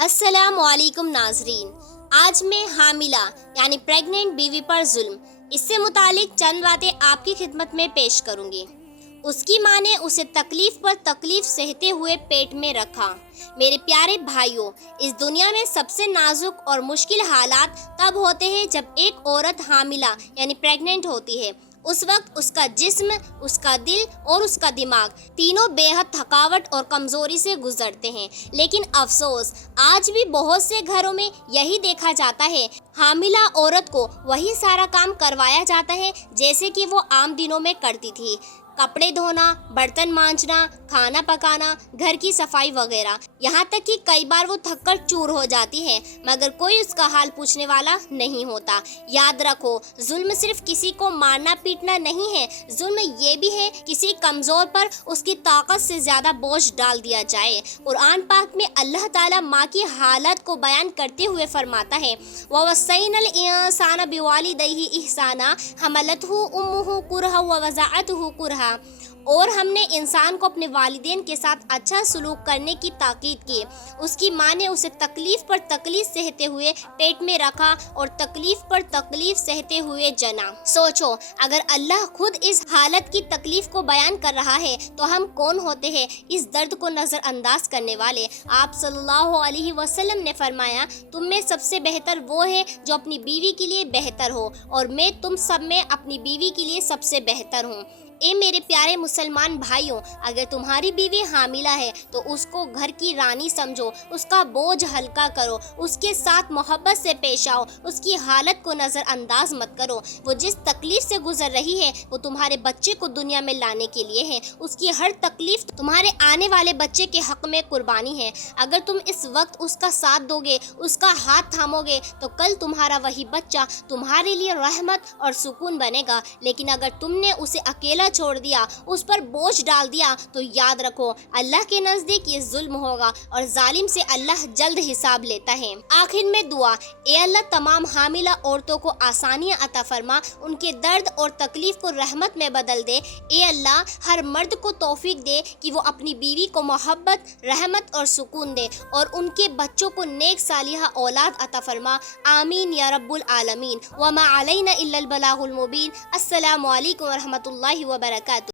अस्सलाम वालेकुम नाजरीन। आज मैं हामिला यानी प्रेग्नेंट बीवी पर जुल्म इससे मुतालिक चंद बातें आपकी खिदमत में पेश करूंगी। उसकी माँ ने उसे तकलीफ पर तकलीफ सहते हुए पेट में रखा। मेरे प्यारे भाइयों, इस दुनिया में सबसे नाजुक और मुश्किल हालात तब होते हैं जब एक औरत हामिला यानी प्रेग्नेंट होती है। उस वक्त उसका जिस्म, उसका दिल और उसका दिमाग तीनों बेहद थकावट और कमज़ोरी से गुजरते हैं। लेकिन अफसोस, आज भी बहुत से घरों में यही देखा जाता है। हामिला औरत को वही सारा काम करवाया जाता है जैसे कि वो आम दिनों में करती थी। कपड़े धोना, बर्तन मांजना, खाना पकाना, घर की सफाई वगैरह। यहाँ तक कि कई बार वो थककर चूर हो जाती है, मगर कोई उसका हाल पूछने वाला नहीं होता। याद रखो, जुल्म सिर्फ किसी को मारना पीटना नहीं है, जुल्म ये भी है किसी कमज़ोर पर उसकी ताकत से ज़्यादा बोझ डाल दिया जाए। कुरान पाक में अल्लाह ताला माँ की हालत को बयान करते हुए फरमाता है, ववस्सैनल इंसाना बिवालिदैहि इहसाना हमलतहु उम्मुहु कुरहा व वज़अतहु कुरहा। और हमने इंसान को अपने वालिदैन के साथ अच्छा सलूक करने की ताकीद की। उसकी माँ ने उसे तकलीफ़ पर तकलीफ़ सहते हुए पेट में रखा और तकलीफ़ पर तकलीफ़ सहते हुए जना। सोचो, अगर अल्लाह खुद इस हालत की तकलीफ़ को बयान कर रहा है तो हम कौन होते हैं इस दर्द को नज़रअंदाज करने वाले। आप सल्लल्लाहु अलैहि वसल्लम ने फरमाया, तुम में सबसे बेहतर वो है जो अपनी बीवी के लिए बेहतर हो, और मैं तुम सब में अपनी बीवी के लिए सबसे बेहतर हूँ। ए मेरे प्यारे मुसलमान भाइयों, अगर तुम्हारी बीवी हामिला है तो उसको घर की रानी समझो, उसका बोझ हल्का करो, उसके साथ मोहब्बत से पेश आओ, उसकी हालत को नज़रअंदाज मत करो। वो जिस तकलीफ़ से गुजर रही है वो तुम्हारे बच्चे को दुनिया में लाने के लिए है। उसकी हर तकलीफ़ तुम्हारे आने वाले बच्चे के हक़ में कुर्बानी है। अगर तुम इस वक्त उसका साथ दोगे, उसका हाथ थामोगे, तो कल तुम्हारा वही बच्चा तुम्हारे लिए रहमत और सुकून बनेगा। लेकिन अगर तुमने उसे अकेला छोड़ दिया, उस पर बोझ डाल दिया, तो याद रखो, अल्लाह के नज़दीक ये जुल्म होगा और जालिम से अल्लाह जल्द हिसाब लेता है। आखिर में दुआ, ए अल्लाह तमाम हामिला औरतों को आसानियाँ अता फरमा, उनके दर्द और तकलीफ को रहमत में बदल दे। ए अल्लाह हर मर्द को तौफीक दे कि वो अपनी बीवी को मोहब्बत, रहमत और सुकून दे, और उनके बच्चों को नेक सालिहा औलाद अता फरमा। आमीन या रब्बुल आलमीन। वमा अलैना इल्लल बलागुल मुबीन। अस्सलामु अलैकुम व रहमतुल्लाहि व बरकातुहू।